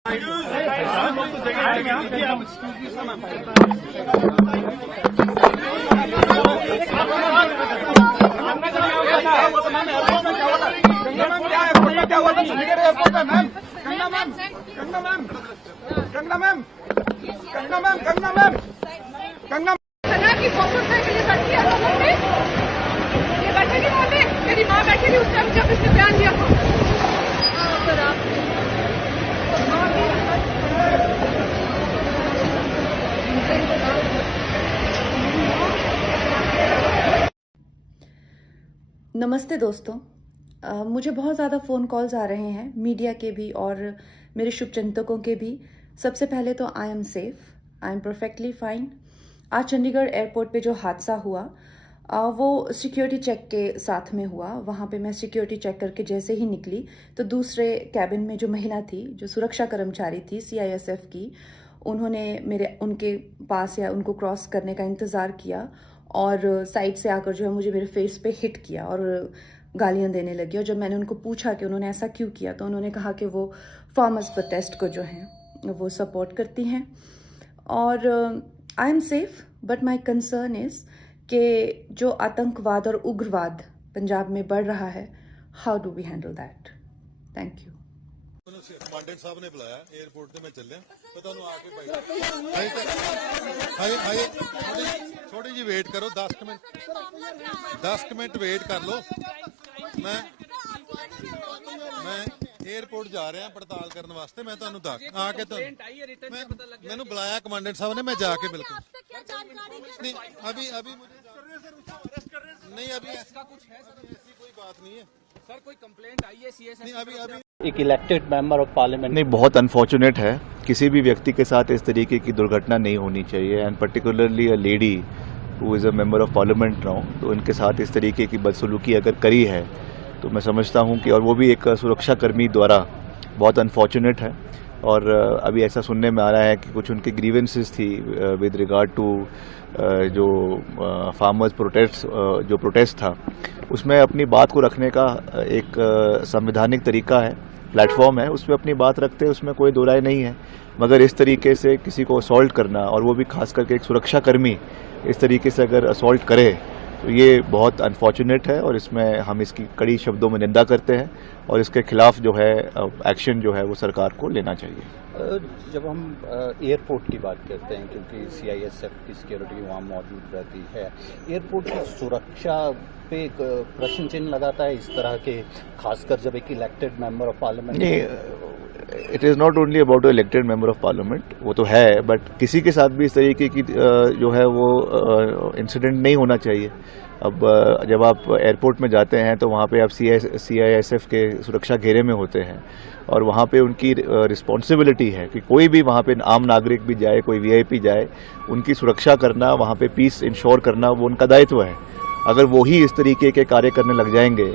मेरी माँ बैठी थी उस टाइम जब इसने बयान दिया था। नमस्ते दोस्तों, मुझे बहुत ज़्यादा फ़ोन कॉल्स आ रहे हैं, मीडिया के भी और मेरे शुभचिंतकों के भी। सबसे पहले तो I am safe, I am perfectly fine. आज चंडीगढ़ एयरपोर्ट पे जो हादसा हुआ वो सिक्योरिटी चेक के साथ में हुआ। वहाँ पे मैं सिक्योरिटी चेक करके जैसे ही निकली तो दूसरे कैबिन में जो महिला थी, जो सुरक्षा कर्मचारी थी CISF की, उन्होंने उनके पास या उनको क्रॉस करने का इंतज़ार किया और साइड से आकर जो है मुझे मेरे फेस पे हिट किया और गालियां देने लगी। और जब मैंने उनको पूछा कि उन्होंने ऐसा क्यों किया तो उन्होंने कहा कि वो फार्मर्स प्रोटेस्ट को जो है वो सपोर्ट करती हैं। और I am safe, but my concern is कि जो आतंकवाद और उग्रवाद पंजाब में बढ़ रहा है, how do we handle that? Thank you. Commandant साहब ने बुलाया एयरपोर्ट ਤੇ ਮੈਂ ਚੱਲਿਆ ਮੈਂ ਤੁਹਾਨੂੰ ਆ ਕੇ ਹਾਏ ਥੋੜੀ ਜਿਹੀ ਵੇਟ ਕਰੋ 10 ਮਿੰਟ ਵੇਟ ਕਰ ਲਓ। ਮੈਂ एयरपोर्ट जा रहा पड़ताल करने वास्ते। मैं ਤੁਹਾਨੂੰ ਦੱਸ ਆ ਕੇ ਮੈਨੂੰ बुलाया कमांडेंट साहब ने, मैं जाके बिल्कुल नहीं अभी मुझे नहीं अभी ऐसा कुछ है सर, ऐसी कोई बात नहीं है सर। कोई कंप्लेंट आई है CSF नहीं अभी एक इलेक्टेड मेंबर ऑफ पार्लियामेंट नहीं, बहुत अनफॉर्चुनेट है। किसी भी व्यक्ति के साथ इस तरीके की दुर्घटना नहीं होनी चाहिए, and particularly a lady who is a member of parliament now. तो इनके साथ इस तरीके की बदसलूकी अगर करी है तो मैं समझता हूं कि, और वो भी एक सुरक्षाकर्मी द्वारा, बहुत अनफॉर्चुनेट है। और अभी ऐसा सुनने में आ रहा है कि कुछ उनके ग्रीवेंसेस थी विद रिगार्ड टू जो फार्मर्स प्रोटेस्ट था, उसमें अपनी बात को रखने का एक संवैधानिक तरीका है, प्लेटफॉर्म है, उसमें अपनी बात रखते हैं, उसमें कोई दो राय नहीं है। मगर इस तरीके से किसी को असॉल्ट करना, और वो भी खास करके एक सुरक्षाकर्मी इस तरीके से अगर असॉल्ट करे तो ये बहुत अनफॉर्चुनेट है, और इसमें हम इसकी कड़ी शब्दों में निंदा करते हैं और इसके खिलाफ जो है एक्शन जो है वो सरकार को लेना चाहिए। जब हम एयरपोर्ट की बात करते हैं, क्योंकि CISF की सिक्योरिटी वहाँ मौजूद रहती है, एयरपोर्ट की सुरक्षा पे एक प्रश्न चिन्ह लगाता है इस तरह के, खासकर जब एक elected member of parliament. It is not only about elected member of parliament, वो तो है, बट किसी के साथ भी इस तरीके की जो है वो इंसिडेंट नहीं होना चाहिए। अब जब आप एयरपोर्ट में जाते हैं तो वहाँ पे आप CISF के सुरक्षा घेरे में होते हैं, और वहाँ पे उनकी रिस्पॉन्सिबिलिटी है कि कोई भी वहाँ पे आम नागरिक भी जाए, कोई VIP जाए, उनकी सुरक्षा करना, वहाँ पे पीस इंश्योर करना, वो उनका दायित्व है। अगर वो ही इस तरीके के कार्य करने लग जाएंगे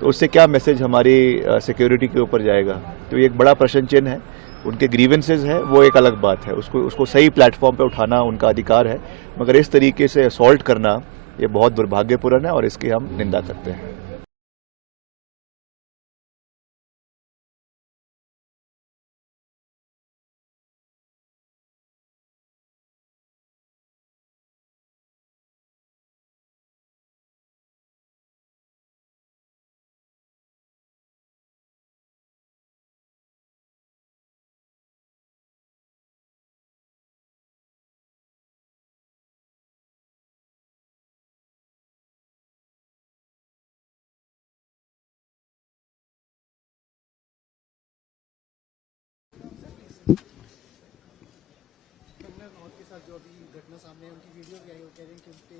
तो उससे क्या मैसेज हमारी सिक्योरिटी के ऊपर जाएगा? तो ये एक बड़ा प्रश्न चिन्ह है। उनके ग्रीवेंसेज है वो एक अलग बात है, उसको सही प्लेटफॉर्म पे उठाना उनका अधिकार है, मगर इस तरीके से असॉल्ट करना ये बहुत दुर्भाग्यपूर्ण है और इसकी हम निंदा करते हैं। जो अभी घटना सामने है, उनकी वीडियो भी आई, वो कह रहे हैं कि उन पे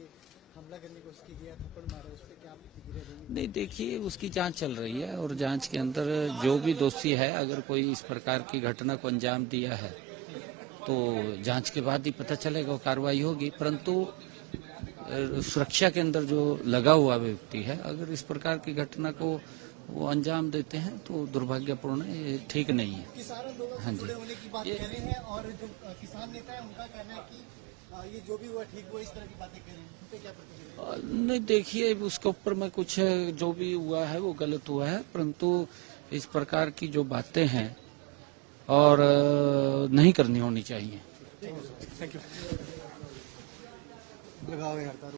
हमला करने की कोशिश की गया, थप्पड़ मारा, उस पर क्या प्रतिक्रिया देंगे? नहीं, देखिए, उसकी जांच चल रही है और जांच के अंदर जो भी दोषी है, अगर कोई इस प्रकार की घटना को अंजाम दिया है तो जांच के बाद ही पता चलेगा, कार्रवाई होगी। परंतु सुरक्षा के अंदर जो लगा हुआ व्यक्ति है, अगर इस प्रकार की घटना को वो अंजाम देते हैं तो दुर्भाग्यपूर्ण है, ये ठीक नहीं है। हाँ जी, और जो किसान नेता है उनका कहना है कि ये जो भी हुआ ठीक हुआ, इस तरह की बातें कर रहे हैं, उन पे क्या प्रतिक्रिया? नहीं, देखिए, उसके ऊपर में कुछ जो भी हुआ है वो गलत हुआ है, परंतु इस प्रकार की जो बातें हैं और नहीं करनी होनी चाहिए। लगाओ यार।